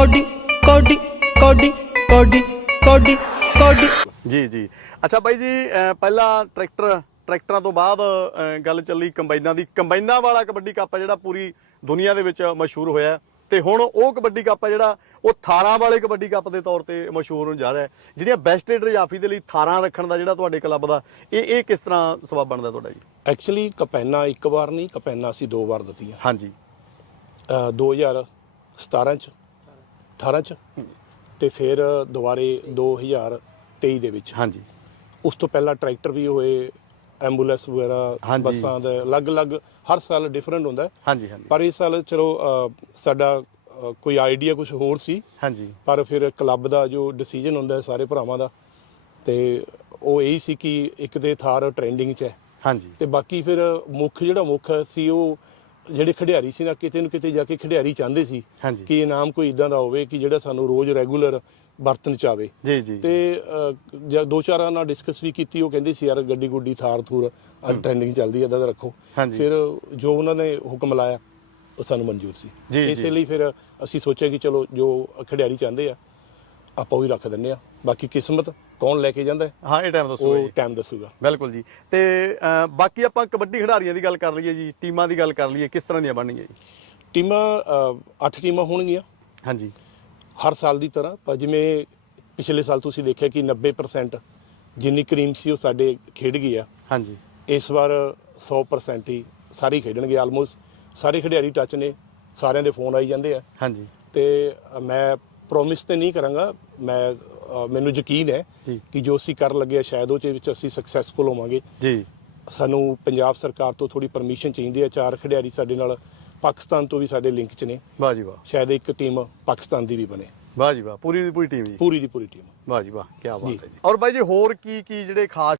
Cody ਕੋਡੀ ਕੋਡੀ ਕੋਡੀ ਕੋਡੀ ਕੋਡੀ। ਜੀ ਜੀ। ਅੱਛਾ ਬਾਈ ਜੀ ਪਹਿਲਾਂ ਟਰੈਕਟਰ ਟਰੈਕਟਰਾਂ ਤੋਂ ਬਾਅਦ ਗੱਲ ਚੱਲੀ ਕੰਬਾਈਨਾਂ ਦੀ। ਕੰਬਾਈਨਾਂ ਵਾਲਾ ਕਬੱਡੀ ਕੱਪ ਆ ਜਿਹੜਾ ਪੂਰੀ ਦੁਨੀਆ ਦੇ ਵਿੱਚ ਮਸ਼ਹੂਰ ਹੋਇਆ ਹੈ। ਤੇ ਹੁਣ ਉਹ ਕਬੱਡੀ ਕੱਪ ਆ ਜਿਹੜਾ ਉਹ ਥਾਰਾਂ ਵਾਲੇ ਕਬੱਡੀ ਕੱਪ ਦੇ ਤੌਰ ਤੇ ਮਸ਼ਹੂਰ ਹੋਣ ਜਾ ਰਿਹਾ ਹੈ। ਜਿਹੜੀਆਂ ਬੈਸਟ ਟ੍ਰੇਡਰ ਜਾਫੀ ਦੇ ਲਈ ਥਾਰਾਂ ਰੱਖਣ ਦਾ ਜਿਹੜਾ ਤੁਹਾਡੇ ਕਲੱਬ ਦਾ ਇਹ ਇਹ ਕਿਸ ਤਰ੍ਹਾਂ ਸਬਬ ਬਣਦਾ ਤੁਹਾਡਾ ਜੀ? ਐਕਚੁਅਲੀ ਕਪੈਨਾ ਇੱਕ ਵਾਰ ਨਹੀਂ ਕਪੈਨਾ ਅਸੀਂ ਦੋ ਵਾਰ ਦਿੱਤੀਆਂ। ਹਾਂਜੀ। ਅਹ 2017 ਚ 18 ਚ ਤੇ ਫਿਰ ਦੁਬਾਰੇ 2023 ਦੇ ਵਿੱਚ। ਹਾਂਜੀ। ਉਸ ਤੋਂ ਪਹਿਲਾਂ ਟਰੈਕਟਰ ਵੀ ਹੋਏ ਐਂਬੂਲੈਂਸ ਵਗੈਰਾ ਹਾਂਜੀ। ਬੱਸਾਂ ਦਾ ਅਲੱਗ-ਅਲੱਗ ਹਰ ਸਾਲ ਡਿਫਰੈਂਟ ਹੁੰਦਾ ਹੈ। ਹਾਂਜੀ ਹਾਂਜੀ। ਪਰ ਇਸ ਸਾਲ ਚਲੋ ਸਾਡਾ ਕੋਈ ਆਈਡੀਆ ਕੁਝ ਹੋਰ ਸੀ। ਹਾਂਜੀ। ਪਰ ਫਿਰ ਕਲੱਬ ਦਾ ਜੋ ਡਿਸੀਜਨ ਹੁੰਦਾ ਹੈ ਸਾਰੇ ਭਰਾਵਾਂ ਦਾ ਤੇ ਉਹ ਇਹੀ ਸੀ ਕਿ ਇੱਕ ਦੇ ਥਾਰ ਟ੍ਰੈਂਡਿੰਗ 'ਚ ਹੈ। ਹਾਂਜੀ। ਤੇ ਬਾਕੀ ਫਿਰ ਮੁੱਖ ਜਿਹੜਾ ਮੁੱਖ ਸੀ ਉਹ ਜਿਹੜੇ ਖਿਡਾਰੀ ਸੀ ਨਾ ਕਿਤੇ ਨੂੰ ਕਿਤੇ ਜਾ ਕੇ ਖਿਡਾਰੀ ਚਾਹੁੰਦੇ ਸੀ ਹਾਂਜੀ। ਕਿ ਇਨਾਮ ਕੋਈ ਇਦਾਂ ਦਾ ਹੋਵੇ ਕਿ ਜਿਹੜਾ ਸਾਨੂੰ ਰੋਜ਼ ਰੈਗੂਲਰ ਵਰਤਨ ਚ ਆਵੇ ਜੀ ਜੀ ਤੇ ਅਹ, ਜਦ ਦੋ ਚਾਰਾਂ ਨਾਲ ਡਿਸਕਸ ਵੀ ਕੀਤੀ ਉਹ ਕਹਿੰਦੇ ਸੀ ਯਾਰ ਗੱਡੀ ਗੁੱਡੀ ਥਾਰ ਥੂਰ ਅੱਜ ਟ੍ਰੈਂਡਿੰਗ ਚੱਲਦੀ ਹੈ ਇਦਾਂ ਦਾ ਰੱਖੋ ਹਾਂਜੀ। ਫਿਰ ਜੋ ਉਹਨਾਂ ਨੇ ਹੁਕਮ ਲਾਇਆ ਉਹ ਸਾਨੂੰ ਮਨਜ਼ੂਰ ਸੀ ਜੀ, ਇਸੇ ਜੀ। ਲਈ ਫਿਰ ਅਸੀਂ ਸੋਚਿਆ ਕਿ ਚਲੋ ਜੋ ਖਿਡਾਰੀ ਚਾਹੁੰਦੇ ਆ ਆਪਾਂ ਉਹੀ ਰੱਖ ਦਿੰਨੇ ਆ ਬਾਕੀ ਕਿਸਮਤ ਕੌਣ ਲੈ ਕੇ ਜਾਂਦਾ? ਹੈ, ਹਾਂ ਇਹ ਟਾਈਮ ਦੱਸੋ ਉਹ ਜੀ। ਟਾਈਮ ਦੱਸੂਗਾ। ਬਿਲਕੁਲ ਜੀ। ਤੇ ਬਾਕੀ ਆਪਾਂ ਕਬੱਡੀ ਖਿਡਾਰੀਆਂ ਦੀ ਗੱਲ ਕਰ ਲਈਏ ਜੀ ਟੀਮਾਂ ਦੀ ਗੱਲ ਕਰ ਲਈਏ ਕਿਸ ਤਰ੍ਹਾਂ ਦੀਆਂ ਬਣਨਗੀਆਂ ਜੀ? ਟੀਮਾਂ 8 ਟੀਮਾਂ ਹੋਣਗੀਆਂ। ਹਾਂਜੀ। ਹਰ ਸਾਲ ਦੀ ਤਰ੍ਹਾਂ ਪਰ ਜਿਵੇਂ ਪਿਛਲੇ ਸਾਲ ਤੁਸੀਂ ਦੇਖਿਆ ਕਿ 90% ਜਿੰਨੀ ਕਰੀਮ ਸੀ ਉਹ ਸਾਡੇ ਖੇਡ ਗਈ ਆ। ਹਾਂਜੀ। ਇਸ ਵਾਰ 100% ਹੀ ਸਾਰੇ ਹੀ ਖੇਡਣਗੇ ਆਲਮੋਸਟ ਸਾਰੇ ਖਿਡਾਰੀ ਟੱਚ ਨੇ ਸਾਰਿਆਂ ਦੇ ਫੋਨ ਆਈ ਜਾਂਦੇ ਆ। ਹਾਂਜੀ। ਤੇ ਮੈਂ ਪ੍ਰੋਮਿਸ ਤੇ ਨਹੀਂ ਕਰਾਂਗਾ ਮੈਂ ਮੈਨੂੰ ਯਕੀਨ ਹੈ। ਕਿ ਜੋ ਅਸੀਂ ਕਰ ਲੱਗੇ ਆ ਸ਼ਾਇਦ ਉਹ ਚ ਵਿੱਚ ਅਸੀਂ ਸਕਸੈਸਫੁਲ ਹੋਵਾਂਗੇ। ਜੀ। ਸਾਨੂੰ ਪੰਜਾਬ ਸਰਕਾਰ ਤੋਂ ਥੋੜੀ ਪਰਮਿਸ਼ਨ ਚਾਹੀਦੀ ਹੈ। ਚਾਰ ਖਿਡਾਰੀ ਸਾਡੇ ਨਾਲ ਪਾਕਿਸਤਾਨ ਤੋਂ ਵੀ ਸਾਡੇ ਲਿੰਕ 'ਚ ਨੇ। ਵਾਹ ਜੀ ਵਾਹ। ਸ਼ਾਇਦ ਇੱਕ ਟੀਮ ਪਾਕਿਸਤਾਨ ਦੀ ਵੀ ਬਣੇ। ਵਾਹ ਜੀ ਵਾਹ। ਪੂਰੀ ਦੀ ਪੂਰੀ ਟੀਮ ਜੀ। ਪੂਰੀ ਦੀ ਪੂਰੀ ਟੀਮ ਵਾਹ ਜੀ ਵਾਹ। ਕੀ ਬਾਤ। ਹੈ ਜੀ। ਔਰ ਬਾਈ ਜੀ ਹੋਰ ਕੀ ਕੀ ਜਿਹੜੇ ਖਾਸ